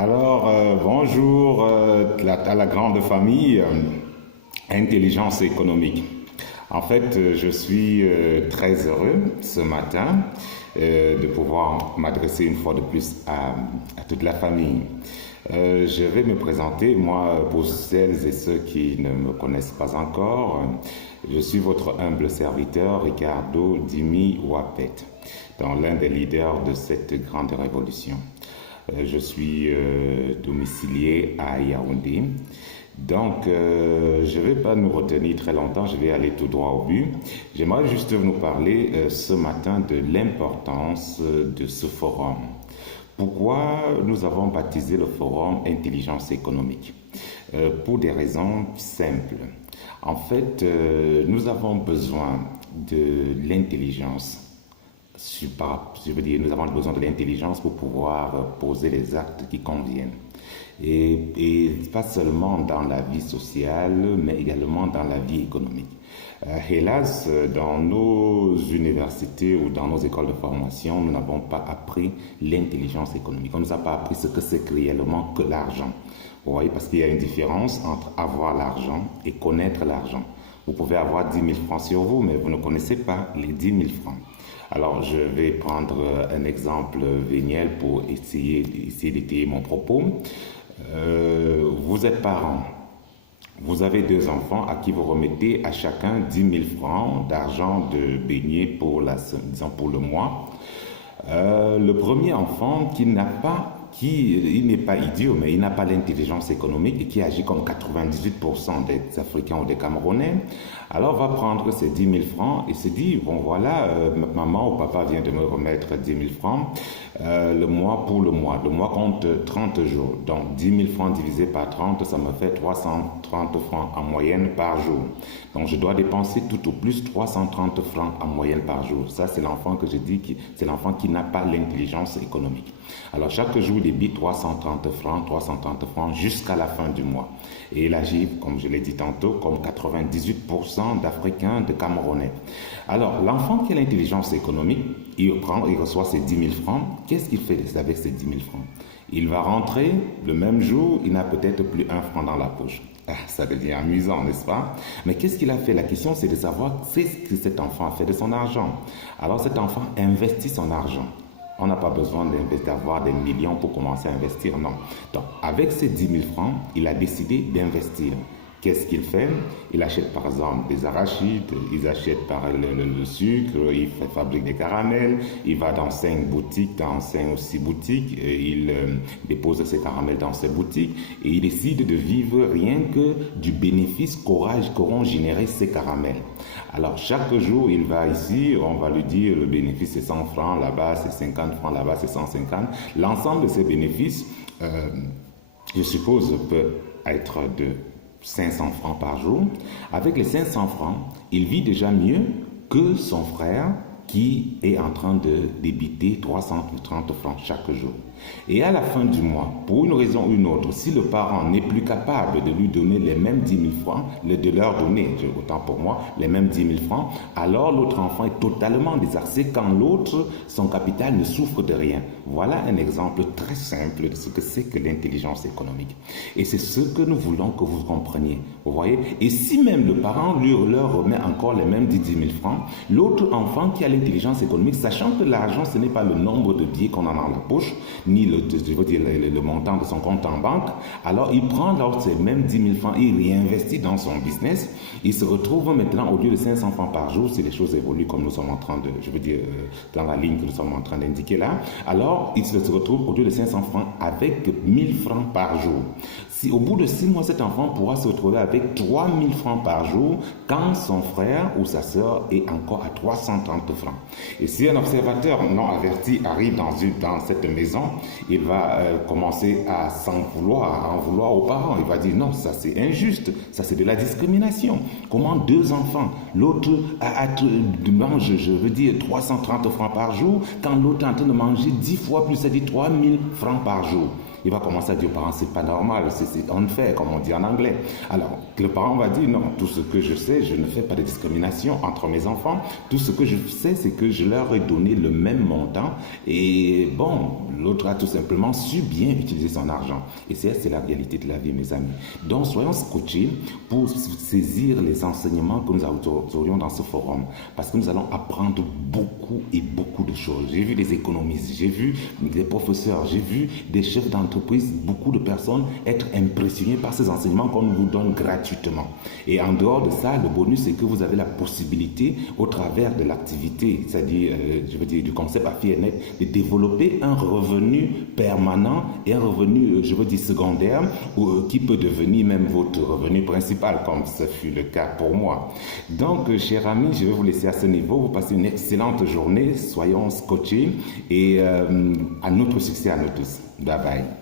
Bonjour à la grande famille Intelligence économique. Je suis très heureux ce matin de pouvoir m'adresser une fois de plus à toute la famille. Je vais me présenter, moi, pour celles et ceux qui ne me connaissent pas encore. Je suis votre humble serviteur, Ricardo Dimi Wapet, dans l'un des leaders de cette grande révolution. Je suis domicilié à Yaoundé. Je ne vais pas nous retenir très longtemps, je vais aller tout droit au but. J'aimerais juste vous parler ce matin de l'importance de ce forum. Pourquoi nous avons baptisé le forum Intelligence économique? Pour des raisons simples. Nous avons besoin de l'intelligence. Nous avons besoin de l'intelligence pour pouvoir poser les actes qui conviennent. Et pas seulement dans la vie sociale, mais également dans la vie économique. Hélas, dans nos universités ou dans nos écoles de formation, nous n'avons pas appris l'intelligence économique. On ne nous a pas appris ce que c'est réellement que l'argent. Vous voyez, parce qu'il y a une différence entre avoir l'argent et connaître l'argent. Vous pouvez avoir 10 000 francs sur vous, mais vous ne connaissez pas les 10 000 francs. Alors, je vais prendre un exemple véniel pour essayer d'étayer mon propos. Vous êtes parent. Vous avez deux enfants à qui vous remettez à chacun 10 000 francs d'argent de beignet pour le mois. Le premier enfant il n'est pas idiot, mais il n'a pas l'intelligence économique et qui agit comme 98% des Africains ou des Camerounais, alors va prendre ces 10 000 francs et se dit, bon voilà, maman ou papa vient de me remettre 10 000 francs, le mois pour le mois. Le mois compte 30 jours, donc 10 000 francs divisé par 30, ça me fait 330 francs en moyenne par jour. Donc je dois dépenser tout au plus 330 francs en moyenne par jour. Ça, c'est l'enfant que je dis, c'est l'enfant qui n'a pas l'intelligence économique. Alors chaque jour, il débite 330 francs jusqu'à la fin du mois. Et il agit, comme je l'ai dit tantôt, comme 98% d'Africains, de Camerounais. Alors l'enfant qui a l'intelligence économique, il reçoit ses 10 000 francs. Qu'est-ce qu'il fait avec ces 10 000 francs? Il va rentrer le même jour, il n'a peut-être plus un franc dans la poche. Ça devient amusant, n'est-ce pas? Mais qu'est-ce qu'il a fait? La question, c'est de savoir ce que cet enfant a fait de son argent. Alors cet enfant investit son argent. On n'a pas besoin d'avoir des millions pour commencer à investir, non. Donc, avec ces 10 000 francs, il a décidé d'investir. Qu'est-ce qu'il fait? Il achète par exemple des arachides, il achète le sucre, il fabrique des caramels, il va dans 5 boutiques, dans 5 ou 6 boutiques, et il dépose ses caramels dans ces boutiques et il décide de vivre rien que du bénéfice qu'auront généré ces caramels. Alors chaque jour, il va ici, on va lui dire le bénéfice c'est 100 francs, là-bas c'est 50 francs, là-bas c'est 150. L'ensemble de ces bénéfices, je suppose, peut être de 500 francs par jour. Avec les 500 francs, il vit déjà mieux que son frère qui est en train de débiter 330 francs chaque jour. Et à la fin du mois, pour une raison ou une autre, si le parent n'est plus capable de lui donner les mêmes 10 000 francs, de leur donner, autant pour moi, les mêmes 10 000 francs, alors l'autre enfant est totalement désarçé quand l'autre, son capital ne souffre de rien. Voilà un exemple très simple de ce que c'est que l'intelligence économique. Et c'est ce que nous voulons que vous compreniez. Vous voyez? Et si même le parent leur remet encore les mêmes 10 000 francs, l'autre enfant qui a l'intelligence économique, sachant que l'argent, ce n'est pas le nombre de billets qu'on a dans la poche, ni le montant de son compte en banque, alors il prend ces mêmes 10 000 francs et il réinvestit dans son business. Il se retrouve maintenant, au lieu de 500 francs par jour, si les choses évoluent comme nous sommes en train de, dans la ligne que nous sommes en train d'indiquer là, alors il se retrouve au lieu de 500 francs avec 1000 francs par jour. Si au bout de 6 mois, cet enfant pourra se retrouver avec 3000 francs par jour quand son frère ou sa sœur est encore à 330 francs. Et si un observateur non averti arrive dans cette maison, il va commencer à en vouloir aux parents. Il va dire non, ça c'est injuste, ça c'est de la discrimination. Comment deux enfants, l'autre mange, 330 francs par jour, quand l'autre est en train de manger 10 fois plus, c'est-à-dire 3000 francs par jour. Il va commencer à dire aux parents, c'est pas normal, c'est unfair, comme on dit en anglais. Alors, le parent va dire, non, tout ce que je sais, je ne fais pas de discrimination entre mes enfants. Tout ce que je sais, c'est que je leur ai donné le même montant. Et bon, l'autre a tout simplement su bien utiliser son argent. Et c'est la réalité de la vie, mes amis. Donc, soyons scotchés pour saisir les enseignements que nous aurions dans ce forum. Parce que nous allons apprendre beaucoup et beaucoup de choses. J'ai vu des économistes, j'ai vu des professeurs, j'ai vu des chefs d'entreprise, beaucoup de personnes être impressionnées par ces enseignements qu'on vous donne gratuitement. Et en dehors de ça, le bonus, c'est que vous avez la possibilité, au travers de l'activité, c'est-à-dire, je veux dire, du concept AFI&Net, de développer un revenu permanent et un revenu, je veux dire, secondaire, qui peut devenir même votre revenu principal, comme ce fut le cas pour moi. Donc, chers amis, je vais vous laisser à ce niveau. Vous passez une excellente journée. Soyons scotchés et à notre succès à nous tous. Bye bye.